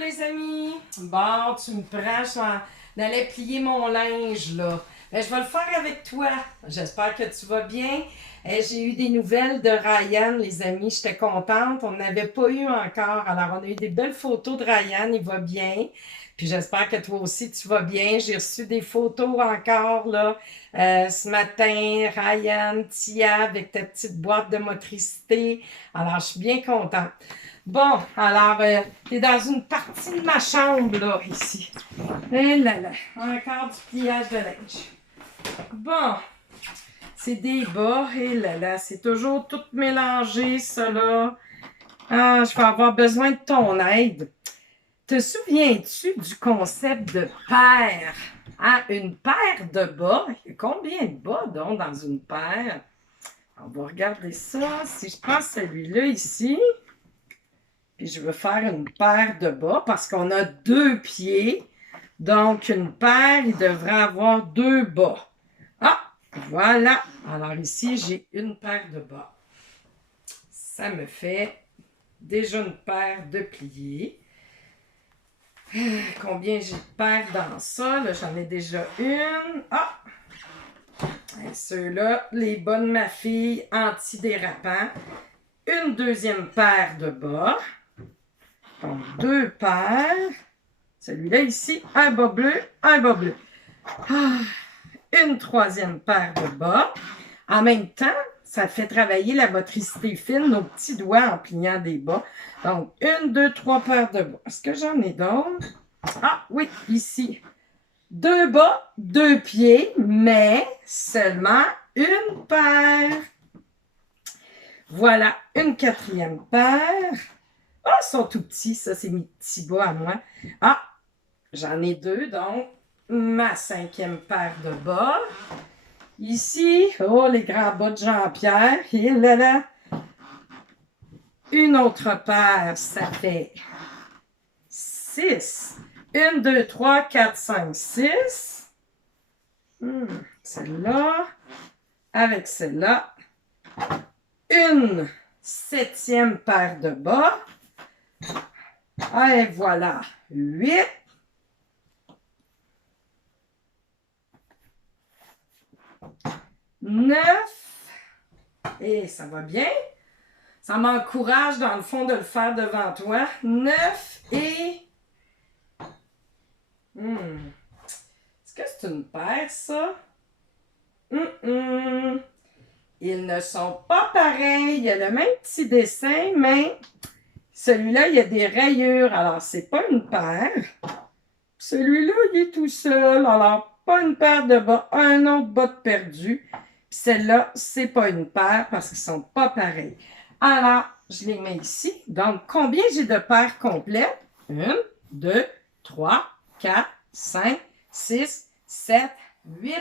Les amis, bon, tu me prends, j'allais plier mon linge là. Ben, je vais le faire avec toi. J'espère que tu vas bien. J'ai eu des nouvelles de Ryan, les amis. J'étais contente. On n'avait pas eu encore. Alors, on a eu des belles photos de Ryan. Il va bien. Puis j'espère que toi aussi, tu vas bien. J'ai reçu des photos encore là. Ce matin, Ryan, Tia, avec ta petite boîte de motricité. Alors, je suis bien contente. Bon, alors, t'es dans une partie de ma chambre, là, ici. Et là, là, encore du pliage de linge. Bon, c'est des bas, et là, là, c'est toujours tout mélangé, ça, là. Ah, je vais avoir besoin de ton aide. Te souviens-tu du concept de paire? Hein, une paire de bas. Il y a combien de bas, donc, dans une paire? On va regarder ça. Si je prends celui-là ici, puis je veux faire une paire de bas parce qu'on a deux pieds. Donc, une paire, il devrait avoir deux bas. Ah, voilà. Alors ici, j'ai une paire de bas. Ça me fait déjà une paire de pliés. Combien j'ai de paires dans ça? Là, j'en ai déjà une. Ah! Et ceux-là, les bas de ma fille, antidérapants. Une deuxième paire de bas. Donc, deux paires. Celui-là ici, un bas bleu, un bas bleu. Ah, une troisième paire de bas. En même temps, ça fait travailler la motricité fine, nos petits doigts en pliant des bas. Donc, une, deux, trois paires de bas. Est-ce que j'en ai d'autres? Ah oui, ici. Deux bas, deux pieds, mais seulement une paire. Voilà, une quatrième paire. Ah, ils sont tout petits, ça, c'est mes petits bas à moi. Ah, j'en ai deux, donc ma cinquième paire de bas. Ici, oh, les grands bas de Jean-Pierre. Et là, là. Une autre paire, ça fait 6. 1, 2, 3, 4, 5, 6. Celle-là. Avec celle-là. Une septième paire de bas. Et voilà. 8. Neuf. Et ça va bien. Ça m'encourage dans le fond de le faire devant toi. 9 et... Est-ce que c'est une paire, ça? Ils ne sont pas pareils. Il y a le même petit dessin, mais celui-là, il y a des rayures. Alors, c'est pas une paire. Celui-là, il est tout seul. Alors, pas une paire de bas, un autre bas de perdu. Puis celle-là, c'est pas une paire parce qu'ils sont pas pareils. Alors, je les mets ici. Donc, combien j'ai de paires complètes? 1, 2, 3, 4, 5, 6, 7, 8,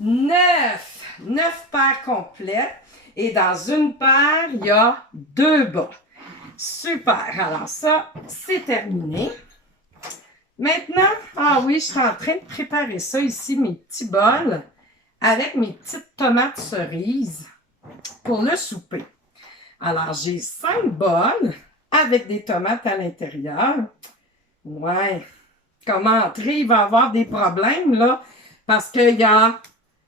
9. 9 paires complètes. Et dans une paire, il y a deux bas. Super. Alors ça, c'est terminé. Maintenant, ah oui, je suis en train de préparer ça ici, mes petits bols, avec mes petites tomates cerises pour le souper. Alors, j'ai 5 bols avec des tomates à l'intérieur. Ouais, comme entrée, il va y avoir des problèmes, là, parce qu'il y a,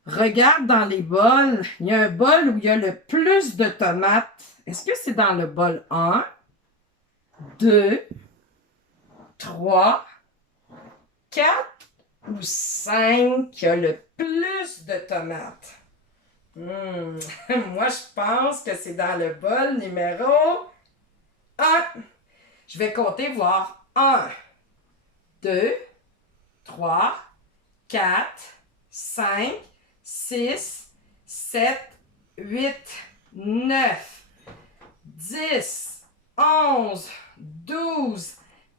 regarde dans les bols, il y a un bol où il y a le plus de tomates. Est-ce que c'est dans le bol 1, 2, 3, 4 ou 5 qui a le plus de tomates? Moi, je pense que c'est dans le bol numéro 1. Je vais compter voir. 1, 2, 3, 4, 5, 6, 7, 8, 9, 10, 11, 12,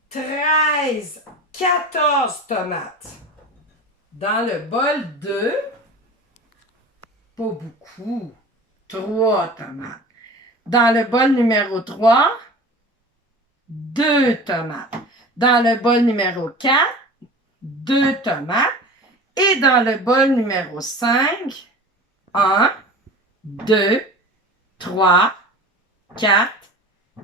13, 14 tomates. Dans le bol 2, pas beaucoup, 3 tomates. Dans le bol numéro 3, 2 tomates. Dans le bol numéro 4, 2 tomates. Et dans le bol numéro 5, 1, 2, 3, 4,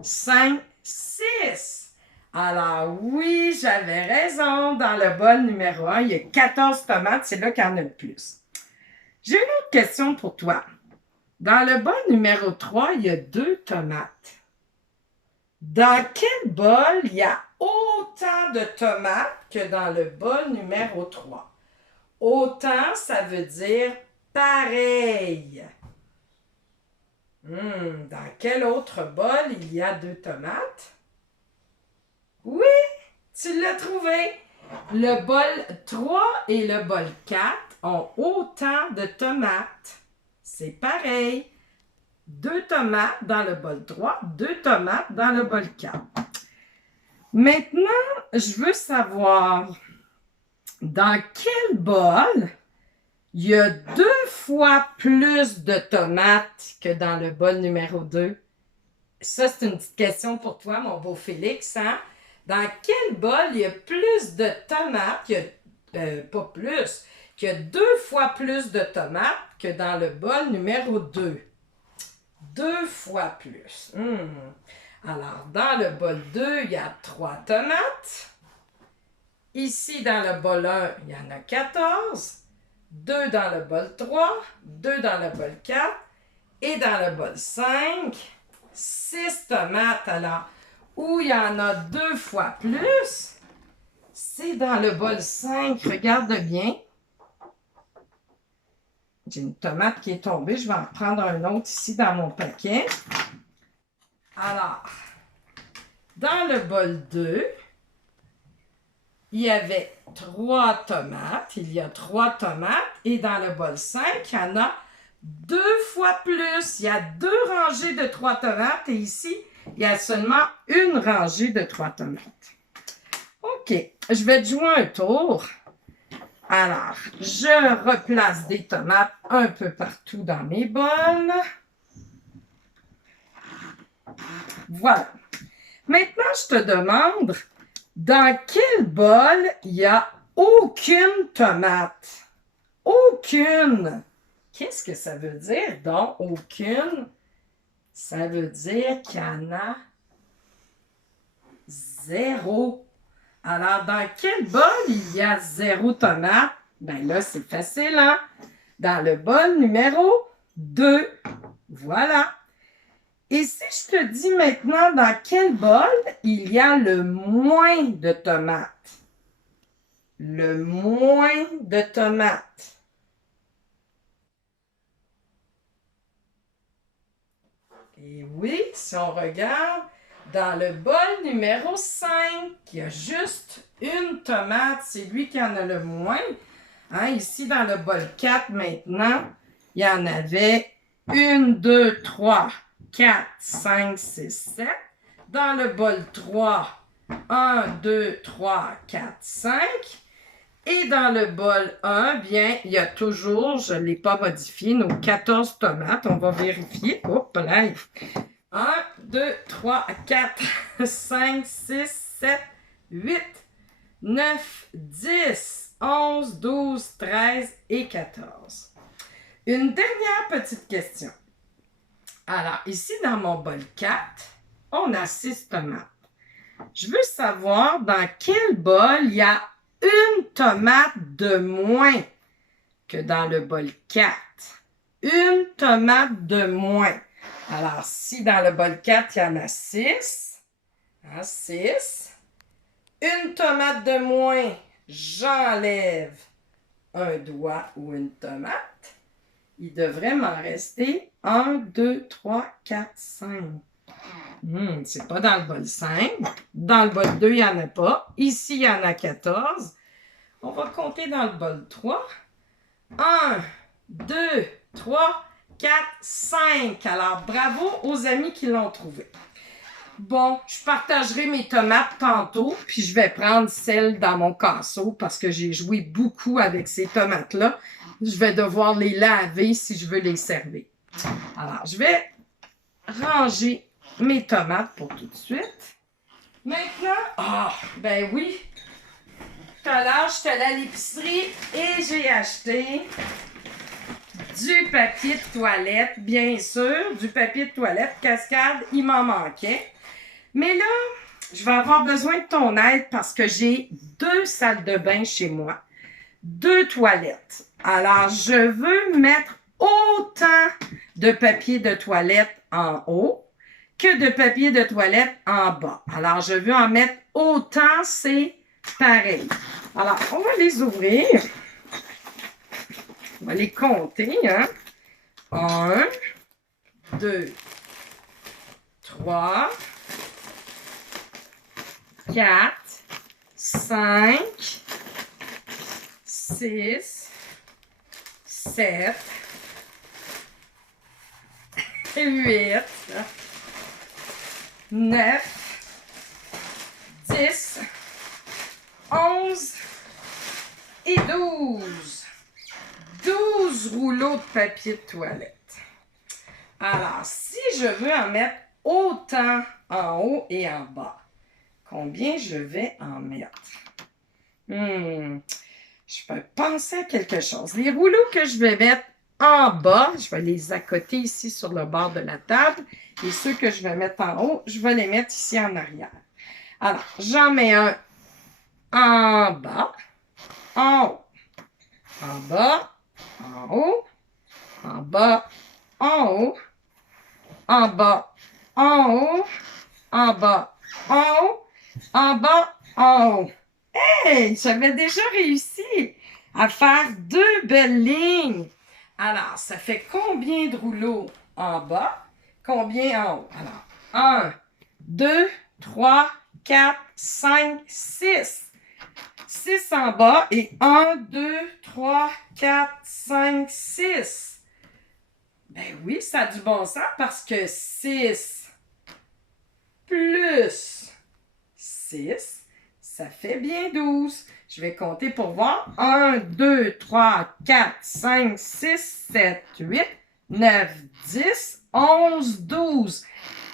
5, 6. Alors oui, j'avais raison. Dans le bol numéro 1, il y a 14 tomates. C'est là qu'il y en a le plus. J'ai une autre question pour toi. Dans le bol numéro 3, il y a 2 tomates. Dans quel bol il y a autant de tomates que dans le bol numéro 3? Autant, ça veut dire pareil. Dans quel autre bol il y a 2 tomates? Oui, tu l'as trouvé. Le bol 3 et le bol 4 ont autant de tomates. C'est pareil. 2 tomates dans le bol 3, 2 tomates dans le bol 4. Maintenant, je veux savoir dans quel bol il y a 2 fois plus de tomates que dans le bol numéro 2. Ça, c'est une petite question pour toi, mon beau Félix. Hein? Dans quel bol il y a plus de tomates, pas plus, qu'il y a 2 fois plus de tomates que dans le bol numéro 2? 2 fois plus. Alors, dans le bol 2, il y a 3 tomates. Ici, dans le bol 1, il y en a 14. 2 dans le bol 3, 2 dans le bol 4. Et dans le bol 5, 6 tomates. Alors, où il y en a 2 fois plus, c'est dans le bol 5. Regarde bien. J'ai une tomate qui est tombée. Je vais en prendre un autre ici dans mon paquet. Alors, dans le bol 2, il y avait 3 tomates. Il y a 3 tomates. Et dans le bol 5, il y en a 2 fois plus. Il y a 2 rangées de 3 tomates. Et ici, il y a seulement une rangée de 3 tomates. OK, je vais te jouer un tour. Alors, je replace des tomates un peu partout dans mes bols. Voilà. Maintenant, je te demande, dans quel bol il n'y a aucune tomate? Aucune. Qu'est-ce que ça veut dire, donc, aucune? Ça veut dire qu'il y en a 0. Alors, dans quel bol il y a 0 tomate? Ben là, c'est facile, hein? Dans le bol numéro 2. Voilà. Et si je te dis maintenant dans quel bol il y a le moins de tomates? Le moins de tomates. Et oui, si on regarde, dans le bol numéro 5, il y a juste une tomate. C'est lui qui en a le moins. Hein, ici, dans le bol 4, maintenant, il y en avait 1, 2, 3, 4, 5, 6, 7. Dans le bol 3, 1, 2, 3, 4, 5. Et dans le bol 1, bien, il y a toujours, je ne l'ai pas modifié, nos 14 tomates. On va vérifier. Hop là. 1, 2, 3, 4, 5, 6, 7, 8, 9, 10, 11, 12, 13 et 14. Une dernière petite question. Alors, ici, dans mon bol 4, on a 6 tomates. Je veux savoir dans quel bol il y a une tomate de moins que dans le bol 4. Une tomate de moins. Alors, si dans le bol 4, il y en a 6, 6, une tomate de moins, j'enlève un doigt ou une tomate. Il devrait m'en rester 1, 2, 3, 4, 5. C'est pas dans le bol 5. Dans le bol 2, il n'y en a pas. Ici, il y en a 14. On va compter dans le bol 3. 1, 2, 3, 4, 5. Alors, bravo aux amis qui l'ont trouvé. Bon, je partagerai mes tomates tantôt, puis je vais prendre celles dans mon casseau parce que j'ai joué beaucoup avec ces tomates-là. Je vais devoir les laver si je veux les servir. Alors, je vais ranger mes tomates pour tout de suite. Maintenant, ben oui, tout à l'heure, j'étais allée à l'épicerie et j'ai acheté du papier de toilette, bien sûr, du papier de toilette. Cascade, il m'en manquait. Mais là, je vais avoir besoin de ton aide parce que j'ai 2 salles de bain chez moi, 2 toilettes. Alors, je veux mettre autant de papier de toilette en haut que de papier de toilette en bas. Alors, je veux en mettre autant, c'est pareil. Alors, on va les ouvrir. On va les compter, hein. 1, 2, 3, 4, 5, 6, 7, 8, 9, 10, 11 et 12. 12 rouleaux de papier de toilette. Alors, si je veux en mettre autant en haut et en bas, combien je vais en mettre? Je peux penser à quelque chose. Les rouleaux que je vais mettre en bas, je vais les accoter ici sur le bord de la table. Et ceux que je vais mettre en haut, je vais les mettre ici en arrière. Alors, j'en mets un en bas, en haut, en bas, en haut, en bas, en haut, en bas, en haut, en bas, en haut, en bas, en haut. Hey, j'avais déjà réussi à faire 2 belles lignes. Alors, ça fait combien de rouleaux en bas? Combien en haut? Alors, 1, 2, 3, 4, 5, 6. 6 en bas et 1, 2, 3, 4, 5, 6. Ben oui, ça a du bon sens parce que 6 plus 6, ça fait bien 12. Je vais compter pour voir. 1, 2, 3, 4, 5, 6, 7, 8, 9, 10, 11, 12.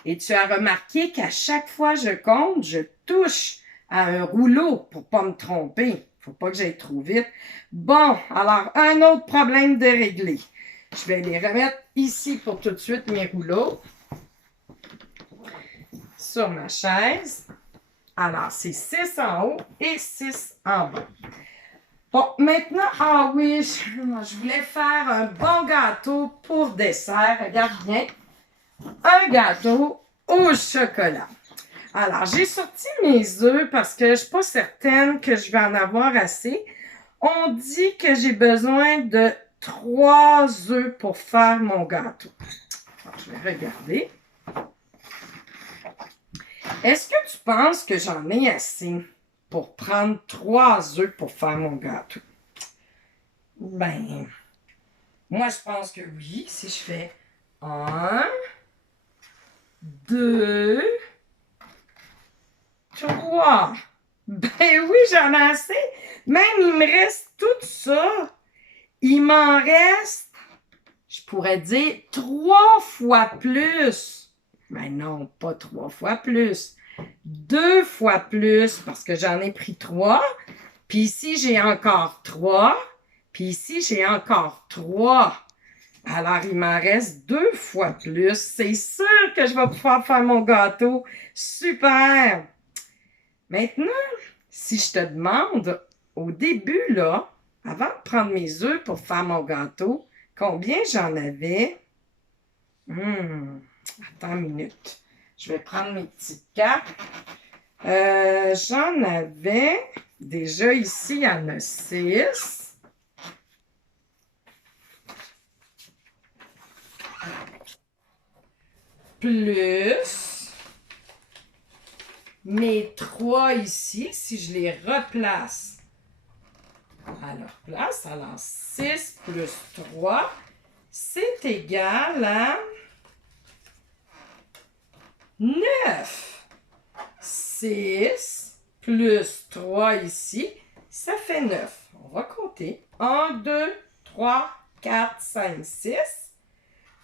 Et tu as remarqué qu'à chaque fois que je compte, je touche à un rouleau pour ne pas me tromper. Faut pas que j'aille trop vite. Bon, alors, un autre problème de régler. Je vais les remettre ici pour tout de suite, mes rouleaux. Sur ma chaise. Alors, c'est 6 en haut et 6 en bas. Bon, maintenant, ah oui, je voulais faire un bon gâteau pour dessert. Regarde bien. Un gâteau au chocolat. Alors, j'ai sorti mes œufs parce que je ne suis pas certaine que je vais en avoir assez. On dit que j'ai besoin de 3 œufs pour faire mon gâteau. Alors, je vais regarder. Est-ce que tu penses que j'en ai assez pour prendre 3 œufs pour faire mon gâteau? Ben, moi, je pense que oui. Si je fais 1, 2, 3. Ben oui, j'en ai assez. Même il me reste tout ça. Il m'en reste, je pourrais dire, 3 fois plus. Ben non, pas 3 fois plus. 2 fois plus parce que j'en ai pris 3. Puis ici, j'ai encore 3. Puis ici, j'ai encore 3. Alors, il m'en reste 2 fois plus. C'est sûr que je vais pouvoir faire mon gâteau. Super! Maintenant, si je te demande au début, là, avant de prendre mes œufs pour faire mon gâteau, combien j'en avais? Attends une minute. Je vais prendre mes petites cartes. J'en avais, déjà ici, il y en a 6. Plus mes 3 ici, si je les replace à leur place, alors 6 plus 3, c'est égal à 9. 6 plus 3 ici, ça fait 9. On va compter. 1, 2, 3, 4, 5, 6.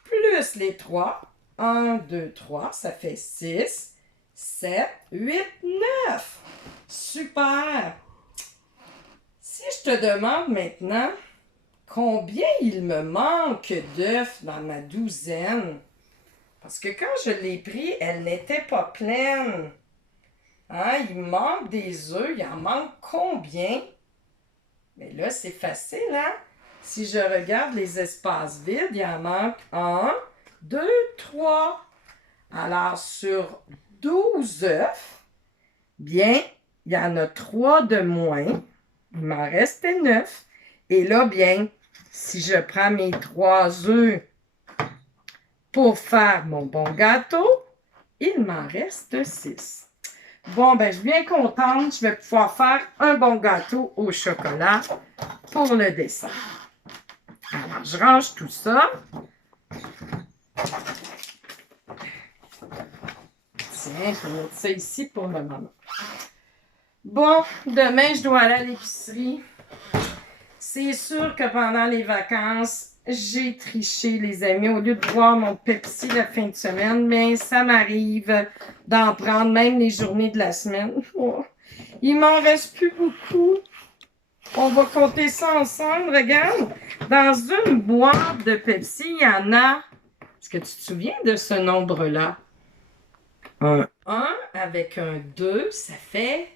Plus les 3. 1, 2, 3, ça fait 6, 7, 8, 9. Super! Si je te demande maintenant combien il me manque d'œufs dans ma douzaine, parce que quand je l'ai pris, elle n'était pas pleine. Hein, il manque des œufs. Il en manque combien? Mais là, c'est facile, hein? Si je regarde les espaces vides, il en manque 1, 2, 3. Alors, sur 12 œufs, bien, il y en a 3 de moins. Il m'en restait 9. Et là, bien, si je prends mes 3 œufs pour faire mon bon gâteau, il m'en reste 6. Bon, ben, je suis bien contente. Je vais pouvoir faire un bon gâteau au chocolat pour le dessert. Alors, je range tout ça. Tiens, je vais mettre ça ici pour le moment. Bon, demain, je dois aller à l'épicerie. C'est sûr que pendant les vacances, j'ai triché, les amis. Au lieu de boire mon Pepsi la fin de semaine, mais ça m'arrive d'en prendre même les journées de la semaine. Oh, il m'en reste plus beaucoup. On va compter ça ensemble. Regarde, dans une boîte de Pepsi, il y en a... Est-ce que tu te souviens de ce nombre-là? Un 1 avec un 2, ça fait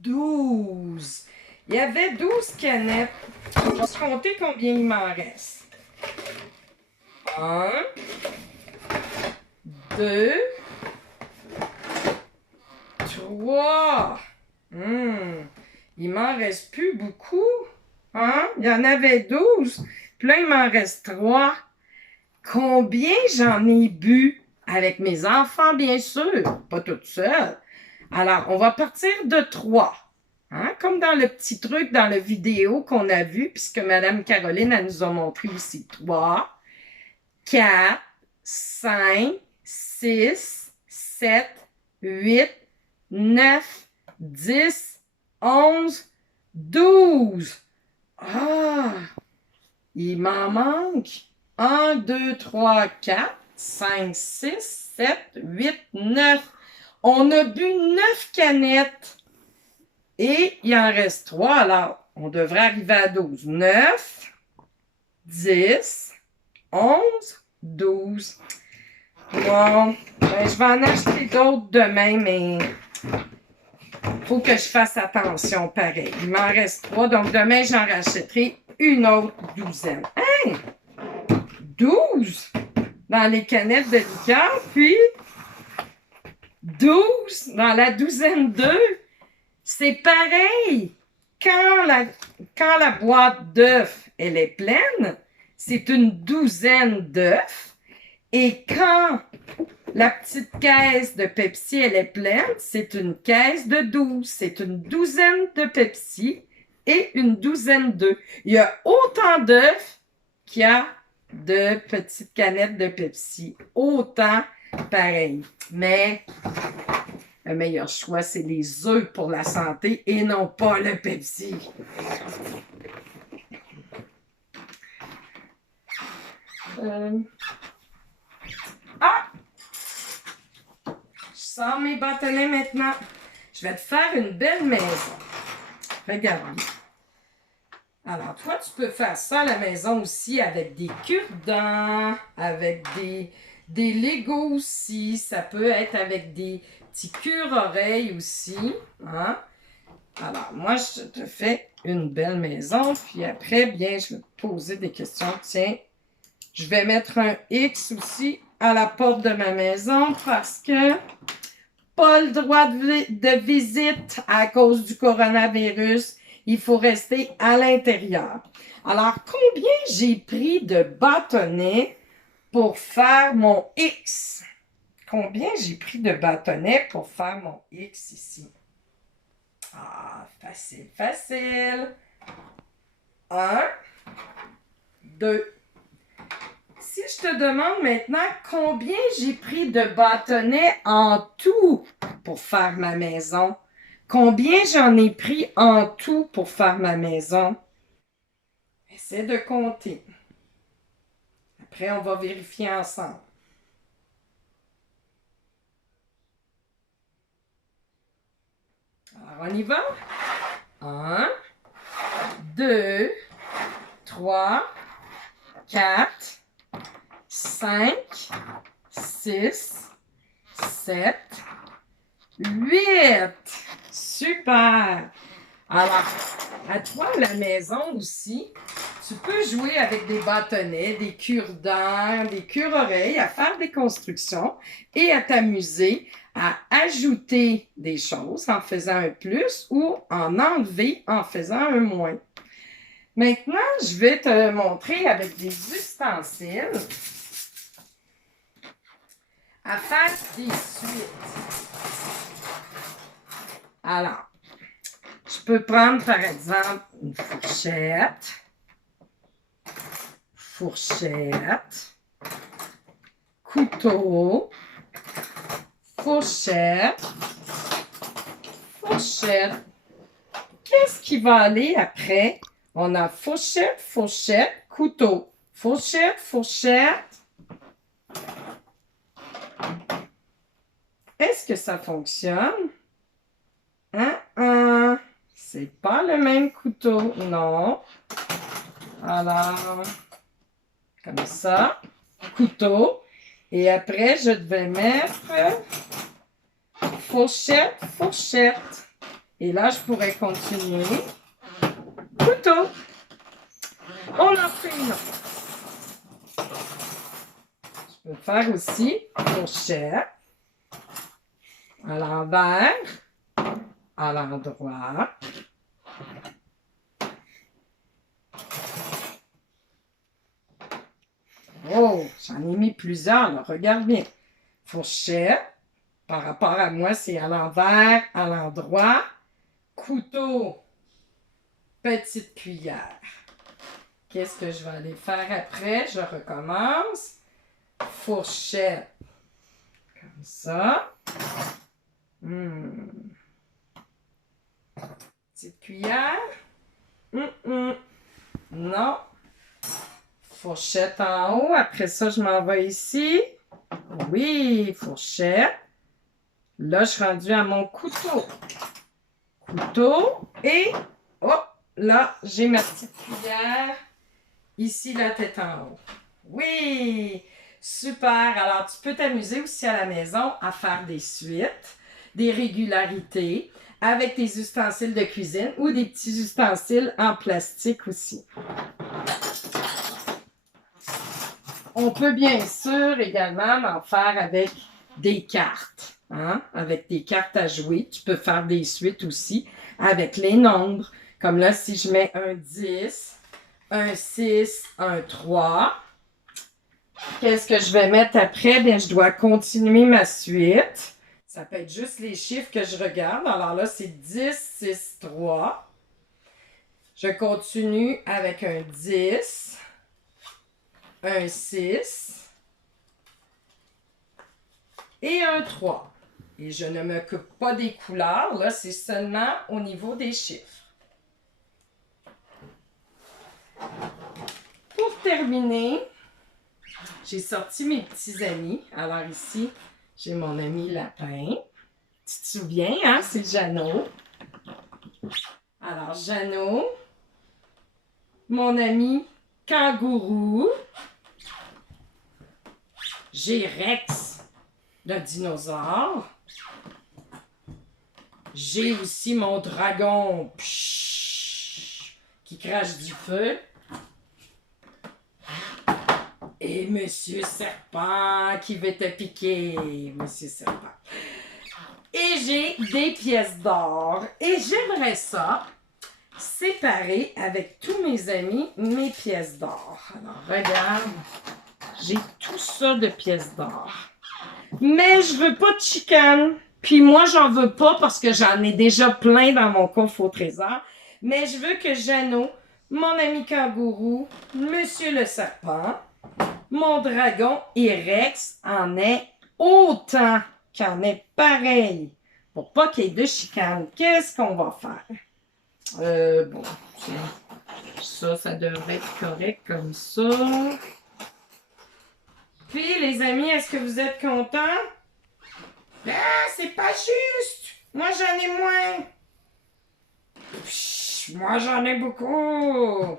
12. Il y avait 12 canettes. On va compter combien il m'en reste. 1, 2, 3. Il m'en reste plus beaucoup. Hein? Il y en avait 12. Puis là, il m'en reste 3. Combien j'en ai bu? Avec mes enfants, bien sûr. Pas toute seule. Alors, on va partir de 3. Hein? Comme dans le petit truc, dans la vidéo qu'on a vu, puisque Mme Caroline, elle nous a montré aussi 3, 4, 5, 6, 7, 8, 9, 10, 11, 12. Ah! Il m'en manque 1, 2, 3, 4, 5, 6, 7, 8, 9. On a bu 9 canettes. Et il en reste 3. Alors, on devrait arriver à 12. 9, 10, 11, 12. Bon, ben, je vais en acheter d'autres demain, mais il faut que je fasse attention pareil. Il m'en reste 3, donc demain, j'en rachèterai une autre douzaine. Hein? 12 dans les canettes de liqueur, puis 12 dans la douzaine d'œufs. C'est pareil. Quand la boîte d'œufs, elle est pleine, c'est une douzaine d'œufs. Et quand la petite caisse de Pepsi, elle est pleine, c'est une caisse de 12. C'est une douzaine de Pepsi et une douzaine d'œufs. Il y a autant d'œufs qu'il y a de petites canettes de Pepsi. Autant pareil. Mais le meilleur choix, c'est les œufs pour la santé et non pas le Pepsi. Ah! Je sors mes bâtonnets maintenant. Je vais te faire une belle maison. Regarde. Alors, toi, tu peux faire ça à la maison aussi avec des cure-dents, avec des Legos aussi. Ça peut être avec des petits cure-oreilles aussi. Hein? Alors, moi, je te fais une belle maison. Puis après, bien, je vais te poser des questions. Tiens, je vais mettre un X aussi à la porte de ma maison parce que pas le droit de visite à cause du coronavirus. Il faut rester à l'intérieur. Alors, combien j'ai pris de bâtonnets pour faire mon X? Combien j'ai pris de bâtonnets pour faire mon X ici? Ah, facile, facile. 1, 2. Si je te demande maintenant combien j'ai pris de bâtonnets en tout pour faire ma maison, combien j'en ai pris en tout pour faire ma maison? Essaie de compter. Après, on va vérifier ensemble. Alors, on y va? 1, 2, 3, 4, 5, 6, 7, 8. Super. Alors, à toi, à la maison aussi, tu peux jouer avec des bâtonnets, des cure-dents, des cure-oreilles, à faire des constructions et à t'amuser à ajouter des choses en faisant un plus ou en enlever en faisant un moins. Maintenant, je vais te montrer avec des ustensiles à faire des suites. Alors, je peux prendre par exemple une fourchette, couteau, fourchette. Qu'est-ce qui va aller après? On a fourchette, couteau. Fourchette. Est-ce que ça fonctionne? C'est pas le même couteau, non. Alors, comme ça, couteau. Et après, je devais mettre fourchette. Et là, je pourrais continuer. Couteau. On en fait une autre. Je peux faire aussi fourchette. À l'envers. À l'endroit. Oh, j'en ai mis plusieurs, là. Regarde bien. Fourchette. Par rapport à moi, c'est à l'envers, à l'endroit. Couteau. Petite cuillère. Qu'est-ce que je vais aller faire après? Je recommence. Fourchette. Comme ça. Petite cuillère. Non. Fourchette en haut. Après ça, je m'en vais ici. Oui, fourchette. Là, je suis rendue à mon couteau. Couteau. Et, oh, là, j'ai ma petite cuillère. Ici, la tête en haut. Oui, super. Alors, tu peux t'amuser aussi à la maison à faire des suites, des régularités avec tes ustensiles de cuisine ou des petits ustensiles en plastique aussi. On peut bien sûr également en faire avec des cartes. Hein? Avec des cartes à jouer, tu peux faire des suites aussi avec les nombres. Comme là, si je mets un 10, un 6, un 3. Qu'est-ce que je vais mettre après? Bien, je dois continuer ma suite. Ça peut être juste les chiffres que je regarde. Alors là, c'est 10, 6, 3. Je continue avec un 10, un 6 et un 3. Et je ne m'occupe pas des couleurs. Là, c'est seulement au niveau des chiffres. Pour terminer, j'ai sorti mes petits amis. Alors ici, j'ai mon ami Lapin. Tu te souviens, hein? C'est Jeannot. Alors, Jeannot. Mon ami Kangourou. J'ai Rex, le dinosaure. J'ai aussi mon dragon qui crache du feu. Et Monsieur Serpent qui veut te piquer, Monsieur Serpent. Et j'ai des pièces d'or. Et j'aimerais ça séparer avec tous mes amis mes pièces d'or. Alors, regarde, j'ai tout ça de pièces d'or. Mais je veux pas de chicane. Puis moi, j'en veux pas parce que j'en ai déjà plein dans mon coffre au trésor. Mais je veux que Jeannot, mon ami Kangourou, Monsieur le Serpent, mon dragon et Rex en aient autant qu'en ait pareil. Pour pas qu'il y ait de chicane. Qu'est-ce qu'on va faire? Bon, ça devrait être correct comme ça. Puis, les amis, est-ce que vous êtes contents? Ah, c'est pas juste! Moi, j'en ai moins! Psh, moi, j'en ai beaucoup!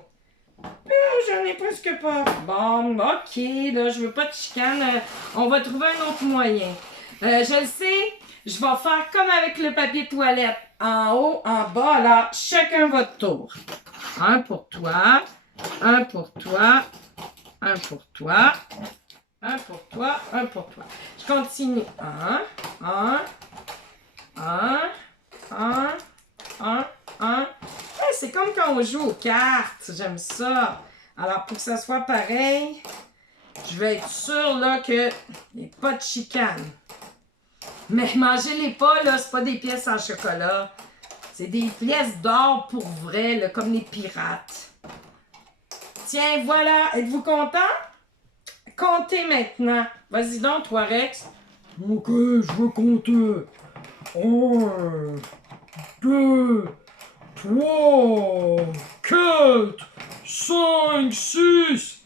J'en ai presque pas. Bon, ok, là, je veux pas de chicane. On va trouver un autre moyen. Je le sais, je vais faire comme avec le papier toilette. En haut, en bas, alors chacun votre tour. Un pour toi, un pour toi, un pour toi, un pour toi, un pour toi. Je continue. Un. Ouais, c'est comme quand on joue aux cartes. J'aime ça. Alors, pour que ça soit pareil, je vais être sûre là que il n'y a pas de chicane. Mais mangez-les pas, là, c'est pas des pièces en chocolat. C'est des pièces d'or pour vrai, là, comme les pirates. Tiens, voilà. Êtes-vous content? Comptez maintenant. Vas-y donc, toi, Rex. Ok, je veux compter. 1, 2, 3, 4, 5, 6.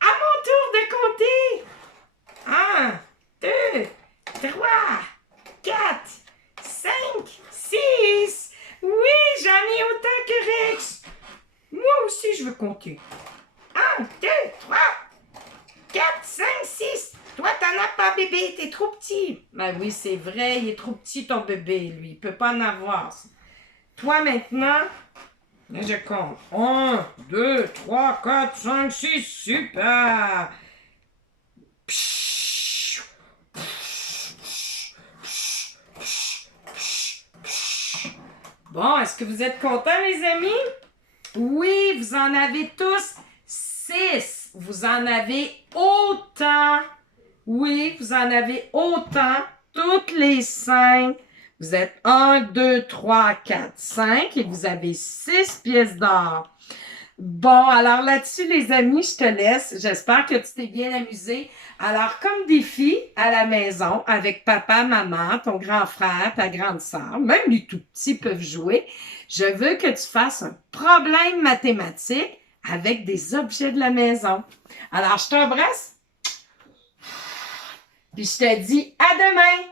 À mon tour de compter. 1, 2, 3, 4, 5, 6. Oui, j'en ai autant que Rex. Moi aussi, je veux compter. 1, 2, 3, 4, 5, 6. Toi, t'en as pas, bébé. T'es trop petit. Ben oui, c'est vrai. Il est trop petit, ton bébé, lui. Il peut pas en avoir. Toi, maintenant, je compte. 1, 2, 3, 4, 5, 6. Super. Bon, est-ce que vous êtes contents, les amis? Oui, vous en avez tous 6. Vous en avez autant. Oui, vous en avez autant. Toutes les 5. Vous êtes 1, 2, 3, 4, 5 et vous avez 6 pièces d'or. Bon, alors là-dessus, les amis, je te laisse. J'espère que tu t'es bien amusé. Alors, comme défi à la maison, avec papa, maman, ton grand frère, ta grande sœur, même les tout petits peuvent jouer, je veux que tu fasses un problème mathématique avec des objets de la maison. Alors, je t'embrasse. Puis je te dis à demain!